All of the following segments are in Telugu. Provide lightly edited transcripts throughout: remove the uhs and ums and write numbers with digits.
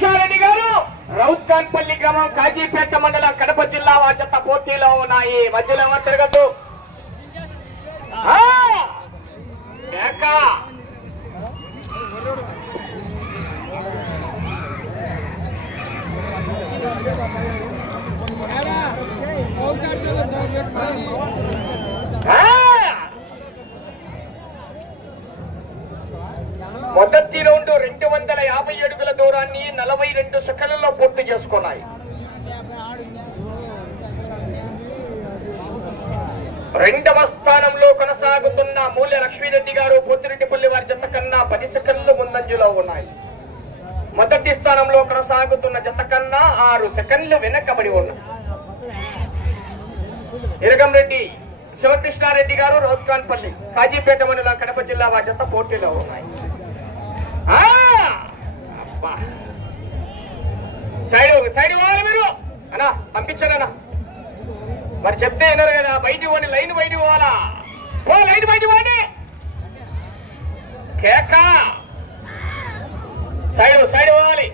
శివకృష్ణారెడ్డి గారు రౌత్కాన్పల్లి గ్రామం కాజీపేట మండలం కడప జిల్లా వాచత పోటీలో ఉన్నాయి. మధ్యలో ఎవరు తిరగద్దు. మొదటి రౌండ్ 250 అడుగుల దూరాన్ని 42 సెకండ్లలో పూర్తి చేసుకున్నాయి. రెండవ స్థానంలో కొనసాగుతున్న మూల్య లక్ష్మీరెడ్డి గారు పొత్తిరెడ్డిపల్లి వారి జత కన్నా 10 సెకండ్లు ముందంజలో ఉన్నాయి. మొదటి స్థానంలో కొనసాగుతున్న జత కన్నా 6 సెకండ్లు వెనకబడి ఉన్నాయి. ఇరగంరెడ్డి శివకృష్ణారెడ్డి గారు రౌత్కాన్పల్లి కాజీపేట మండలం కడప జిల్లా వారి జత పోటీలో ఉన్నాయి. సైడ్ పోవాలి మీరు అన్నా, పంపించారన్నా. మరి చెప్తే విన్నారు కదా, బయటికి పోండి, లైన్ బయటికి పోవాలా, లైన్ బయటికి పోండి. కేక సైడ్ పోవాలి.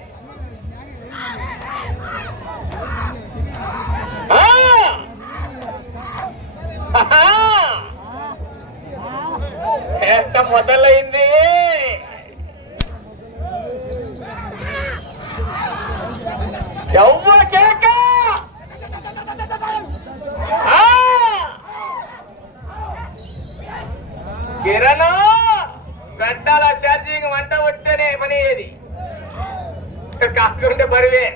కేక మొదలైంది. కేక కిరణ్ గంటల ఛార్జింగ్ వంట కొట్టేనే పని ఏది కాకుంటే బరివే.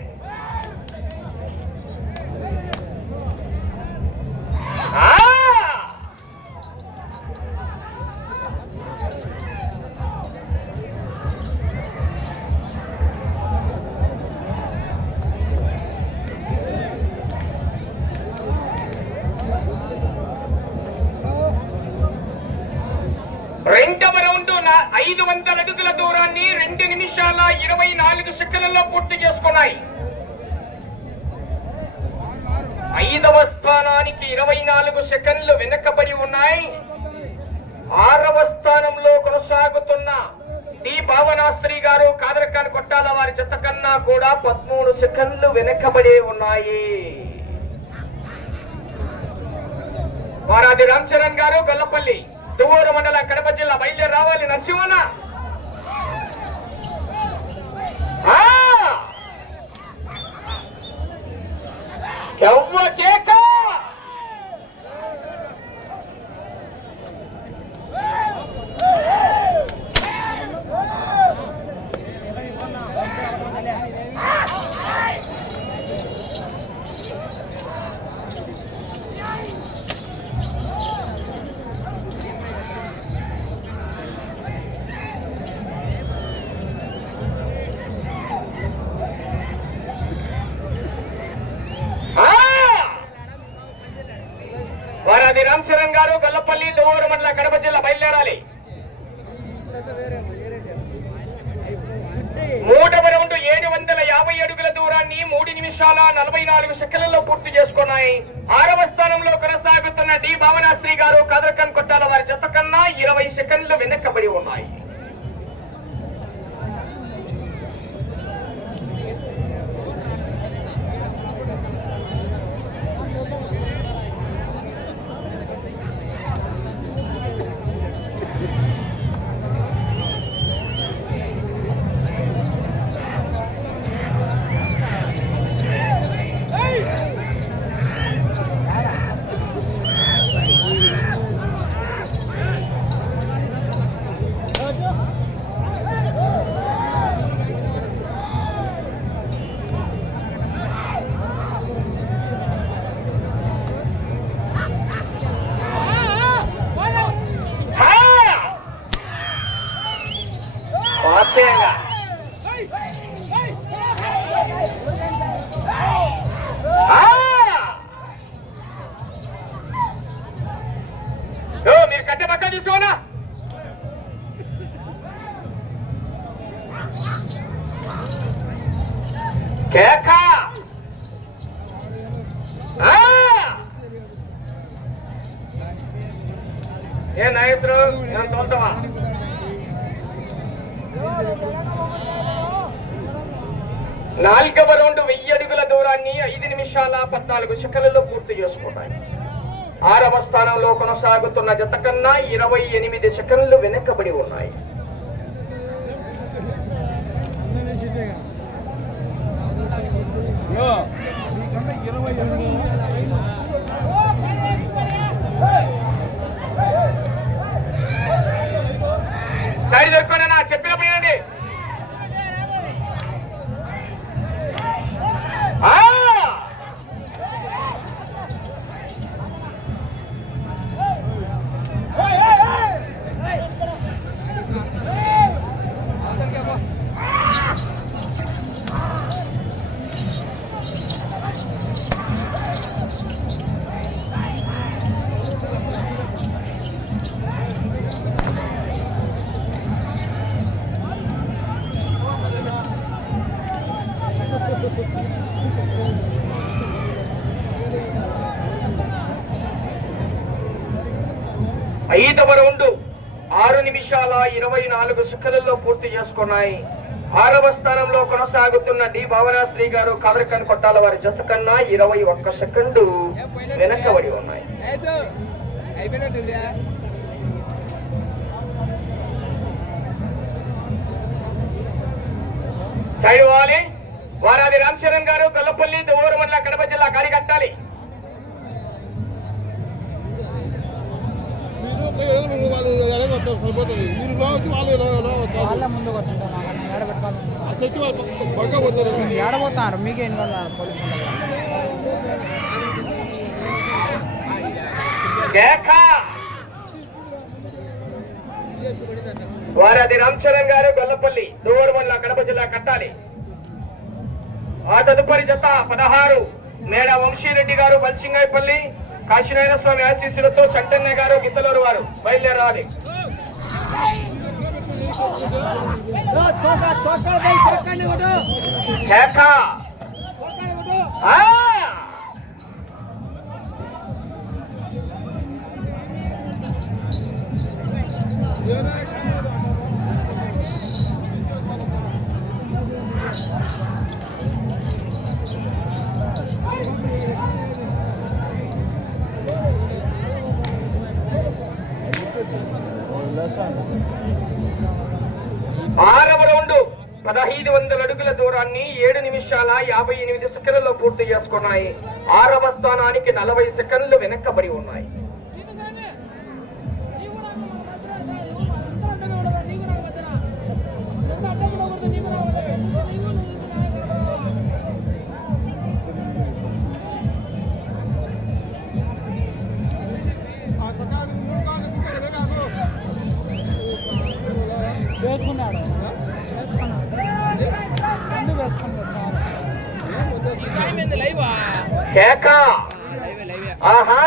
రెండవ రౌండ్ 500 అడుగుల దూరాన్ని 2 నిమిషాల 24 సెకండ్లలో పూర్తి చేసుకున్నాయి. 5వ స్థానానికి 24 సెకండ్లు వెనకబడి ఉన్నాయి. 6వ స్థానంలో కొనసాగుతున్న డి భావనాస్త్రి గారు కాదరకాన్ కొట్టాల వారి జత కన్నా కూడా 13 సెకండ్లు వెనకబడి ఉన్నాయి. వారాది రామ్ చరణ్ గారు గొల్లపల్లి దువ్వూరు మండలం కడప జిల్లా బయలుదేరి రావాలి. నరసింహన్న కేక వారాది రామ్ చరణ్ గారు గొల్లపల్లి దువ్వూరు మండలం కడప జిల్లా బయలుదేరాలి. 3వ రౌండ్ 750 అడుగుల దూరాన్ని 3 నిమిషాల 44 సెకండ్లలో పూర్తి చేసుకున్నాయి. 6వ స్థానంలో కొనసాగుతున్న డి భావనాశ్రీ గారు కాదరకాన్ కొట్టాల వారి జత కన్నా 20 సెకండ్లు వెనకబడి ఉన్నాయి. మీరు కట్టె పక్క తీసుకోనా. కేక ఏ నాయకుడు నేను తోలుతావా. 4వ రౌండ్ 1000 అడుగుల దూరాన్ని 5 నిమిషాల 14 సెకన్లలో పూర్తి చేసుకున్నాయి. 6వ స్థానంలో కొనసాగుతున్న జత కన్నా 28 సెకన్లు వెనకబడి ఉన్నాయి. సైడ్ దొరుకునే నా చెప్పిన పోయండి. ఐదవ రౌండ్ 6 నిమిషాల 24 సెకన్లలో పూర్తి చేసుకున్నాయి. 6వ స్థానంలో కొనసాగుతున్న డి భావనాశ్రీ గారు కాదరకన్ కొట్టాల వారి జత కన్నా 21 సెకండు వెనకబడి ఉన్నాయి. సైడ్ వాలి వారాది రామచరణ్ గారు గొల్లపల్లి దోరు మండల కడప జిల్లా కారికట్టాలి. ఏడబోతారు మీకేం వారాది రామచరణ్ గారు గొల్లపల్లి దోరు మండల కడప జిల్లా కట్టాలి. ఆ తదుపరి జత 16 మేడ వంశీరెడ్డి గారు బల్సింగాయపల్లి కాశీనారాయణ స్వామి ఆశీస్సులతో చంటన్న గారు గిద్దలూరు వారు బయలుదేరాలి. ఆరవ రౌండ్ 1500 అడుగుల దూరాన్ని 7 నిమిషాల 58 సెకన్లలో పూర్తి చేసుకున్నాయి. 6వ స్థానానికి 40 సెకన్లు వెనక్కబడి ఉన్నాయి. కేకా ఆహా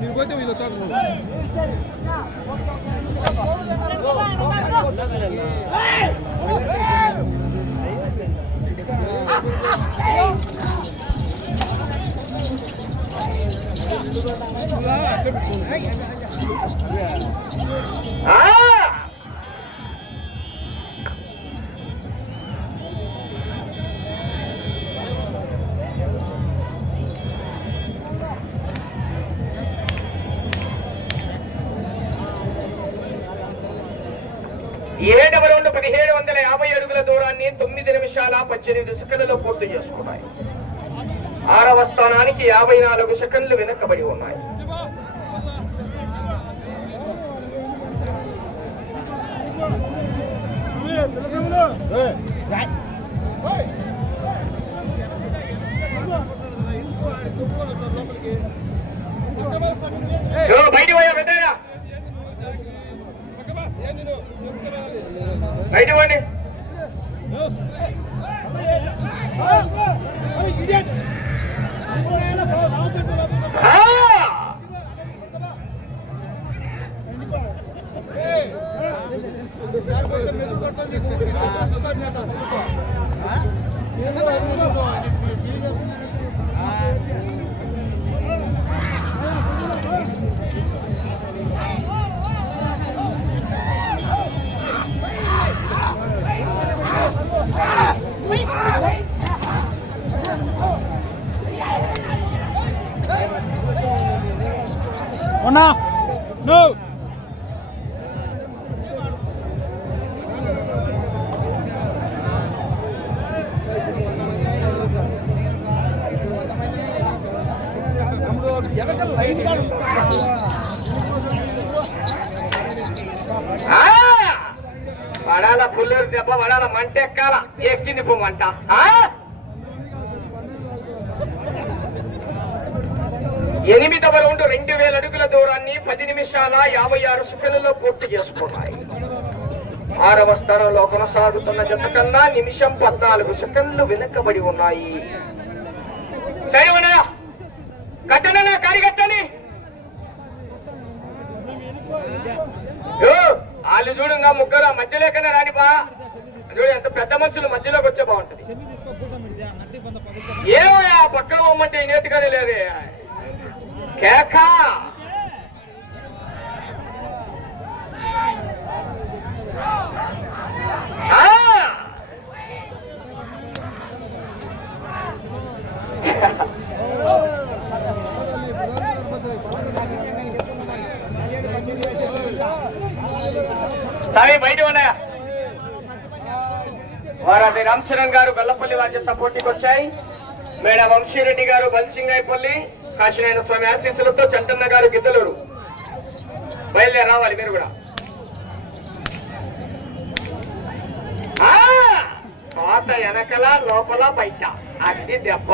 మీరు పోతే వీళ్ళు ఏడవ రౌండ్ 1750 అడుగుల దూరాన్ని 9 నిమిషాల 18 సెకన్లలో పూర్తి చేసుకున్నాయి. 6వ స్థానానికి 54 సెకన్లు వెనకబడి ఉన్నాయి. బయట పోయా పెద్దరా బయట పోండి. అన్నా నో వడాల పుల్లూరు దెబ్బ వడాల మంట ఎక్కాల ఎక్కింది పోమంట. 8వ రౌండ్ 2000 అడుగుల దూరాన్ని 10 నిమిషాల 56 సెకండ్లలో పూర్తి చేసుకున్నాయి. 6వ స్థానంలో కొనసాగుతున్న జత కన్నా నిమిషం 14 సెకండ్లు వెనుకబడి ఉన్నాయి. కట్టనా కారిగట్టని వాళ్ళు చూడంగా ముగ్గురు మధ్యలో కన్నా రానిపా చూడు, ఎంత పెద్ద మనుషులు మధ్యలోకి వచ్చే బాగుంటది. ఏమో పక్కన పోమంటే నేతిగానే లేదే కేక. సరే బయట ఉన్నాయా? వారాది రామచరణ్ గారు గొల్లపల్లి వారి చేత పోటీకి వచ్చాయి. మేడం వంశీరెడ్డి గారు బల్సింగాయపల్లి కాశీనారాయణ స్వామి ఆశీస్సులతో చంటన్న గారు గిద్దలూరు. బయలుదేరి రావాలి మీరు కూడా. పాత వెనకల లోపల బయట అది దెబ్బ.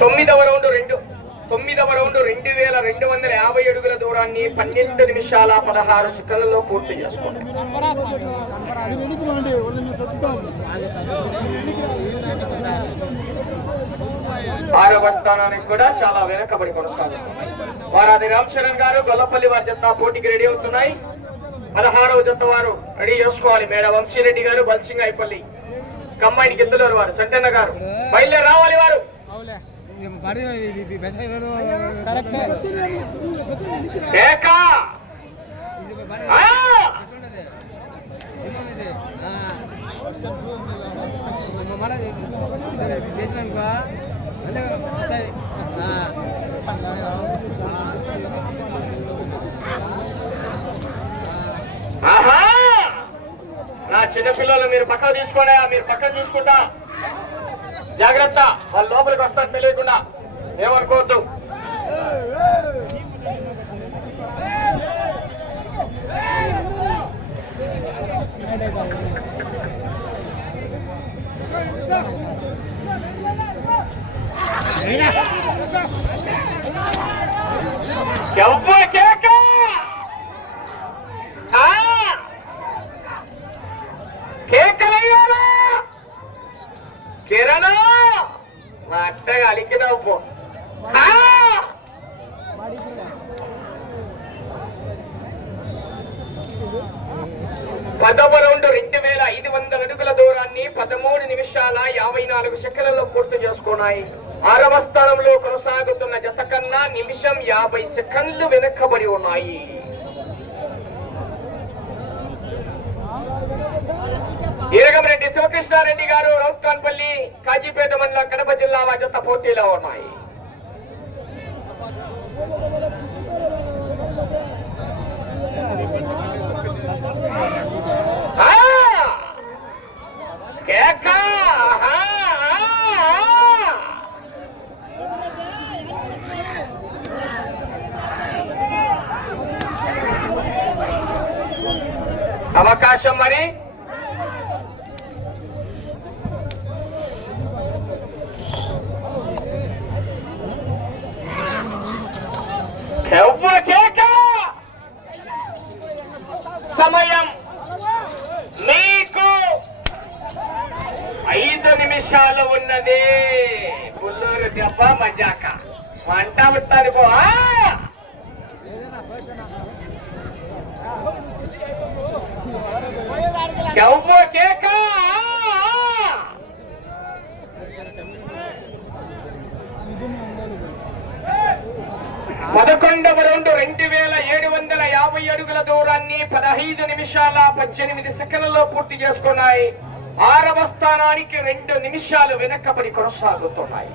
9వ రౌండ్ 2250 అడుగుల దూరాన్ని 12 నిమిషాల 16 సెకండ్లలో పూర్తి చేసుకుంటారు. 6వ స్థానానికి కూడా చాలా వెనకబడి కొనసాగుతుంది. వారాది రామచరణ్ గారు గొల్లపల్లి వారి జత పోటీకి రెడీ అవుతున్నాయి. 16వ జత వారు రెడీ చేసుకోవాలి. మేడ వంశీరెడ్డి గారు బల్సింగాయపల్లి, కమ్మాయిని గిద్దలూరు వారు సంటన్న గారు బయలుదేరి రావాలి. వారు నా చిన్నపిల్లలు మీరు పక్కన తీసుకోండి, మీరు పక్కన చూసుకుంటా జాగ్రత్త. వాళ్ళ లోపలికి వస్తారు తెలియకుండా, ఏమనుకోవద్దు. కేకలయ్యారా కిరణ్ మా అట్టగా అలికినావు పో. 10వ రౌండ్ 2500 అడుగుల దూరాన్ని 13 నిమిషాల 54 సెకండ్లలో పూర్తి చేసుకున్నాయి. 6వ స్థానంలో కొనసాగుతున్న జత కన్నా నిమిషం 50 సెకండ్లు వెనకబడి ఉన్నాయి. ఈరగంరెడ్డి శివకృష్ణారెడ్డి గారు రౌత్కాన్పల్లి కాజీపేట మండలం కడప జిల్లా వారి జత పోటీలో ఉన్నాయి. అవకాశం మరి సమయం మీకు 5 నిమిషాలు ఉన్నది. పుల్లూరు దెబ్బ మజాక వంట ఉంటారు. కేక 11వ రౌండ్ 2750 అడుగుల దూరాన్ని 15 నిమిషాల 18 సెకండ్లలో పూర్తి చేసుకున్నాయి. 6వ స్థానానికి 2 నిమిషాలు వెనకబడి కొనసాగుతున్నాయి.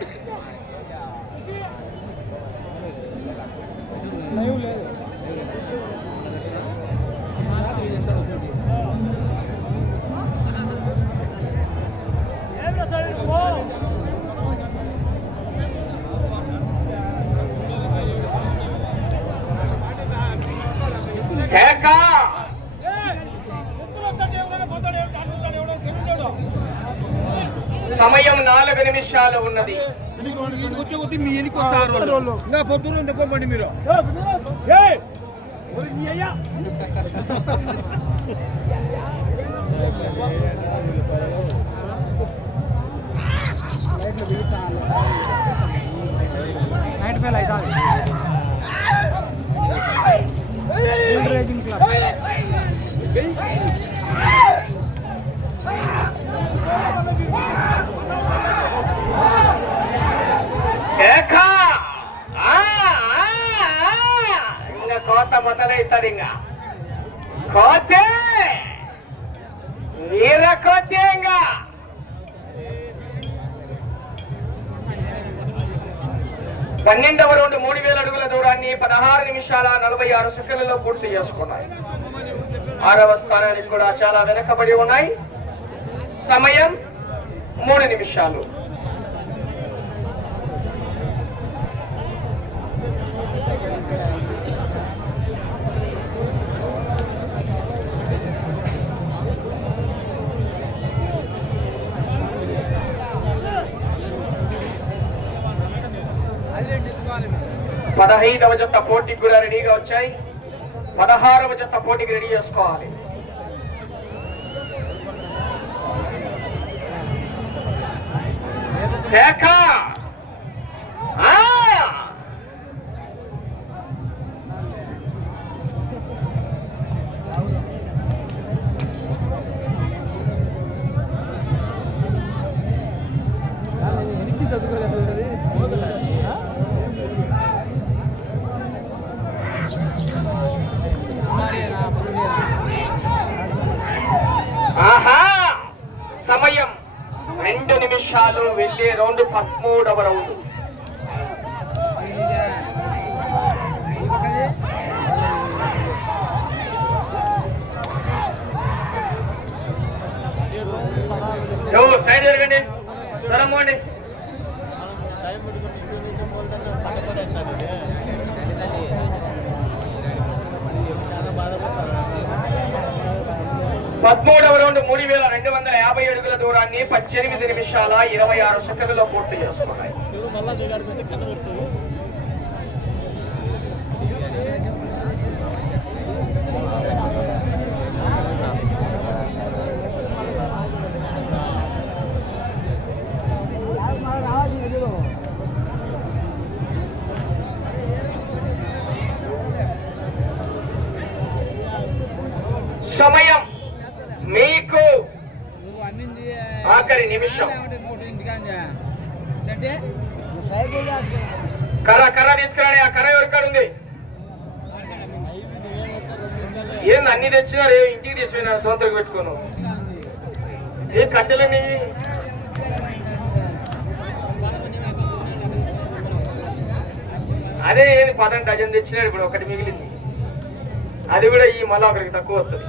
సమయం 4 నిమిషాలు ఉన్నది. మీరు ఇంకా కోత మొదలవుతుంది. ఇంకా కోతే వీర కోతే. ఇంకా 12వ రౌండ్ 3000 అడుగుల దూరాన్ని 16 నిమిషాల 46 సెకండ్లలో పూర్తి చేసుకున్నాయి. 6వ స్థానానికి కూడా చాలా వెనకబడి ఉన్నాయి. సమయం 3 నిమిషాలు. పదహైదవ జత పోటీకి కూడా రెడీగా వచ్చాయి. 16వ జత పోటీకి రెడీ చేసుకోవాలి. సమయం 2 నిమిషాలు. వెళ్ళే రౌండ్ 13వ రౌండ్. సైడ్ జరగండి, సరమ్మండి. పదమూడవ రౌండ్ 3250 అడుగుల దూరాన్ని 18 నిమిషాల 26 సెకండ్లలో పూర్తి చేసుకున్నాయి. సమయం మీకు ఆఖరి నిమిషం. కర్ర తీసుకురాని. ఆ కర్ర ఎవరికాడు ఉంది? ఏంది అన్ని తెచ్చినారు? ఇంటికి తీసుకున్నారు తొందరగా పెట్టుకోను. ఏ కట్టెలని అదే ఏంది 10 డజన్ తెచ్చినారు. ఇప్పుడు ఒకటి మిగిలింది. అది కూడా ఈ మళ్ళా ఒకరికి తక్కువ వస్తుంది.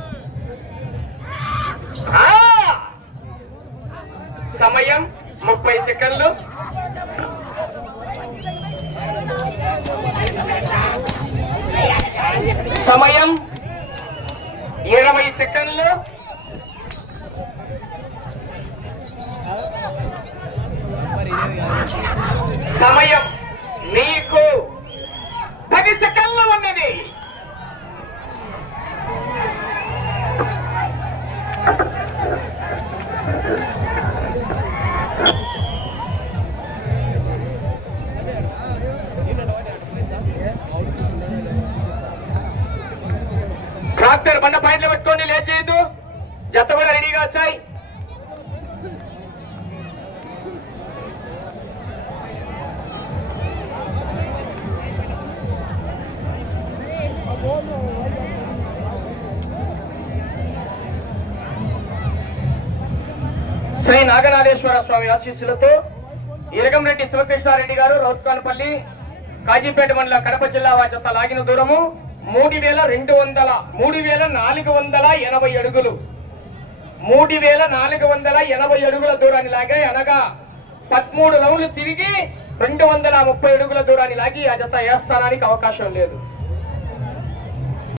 సమయం 30 సెకండ్లు. సమయం 20 సెకండ్లు. సమయం మీకు 10 సెకండ్లు ఉన్నది. ట్రాక్టర్ బండ పాయింట్లు పెట్టుకోండి, లేట్ చేయొద్దు. జత కూడా రెడీగా వచ్చాయి. శ్రీ నాగనాథేశ్వర స్వామి ఆశీస్సులతో ఇరగంరెడ్డి శివకృష్ణారెడ్డి గారు రౌత్కానపల్లి కాజీపేట మండల కడప జిల్లా వారి జత లాగిన దూరము 3,480 అడుగులు. 3,480 అడుగుల దూరాన్ని లాగాయి. అనగా 13 రౌండ్లు తిరిగి 230 అడుగుల దూరాన్ని లాగి ఆ జత ఏ స్థానానికి అవకాశం లేదు.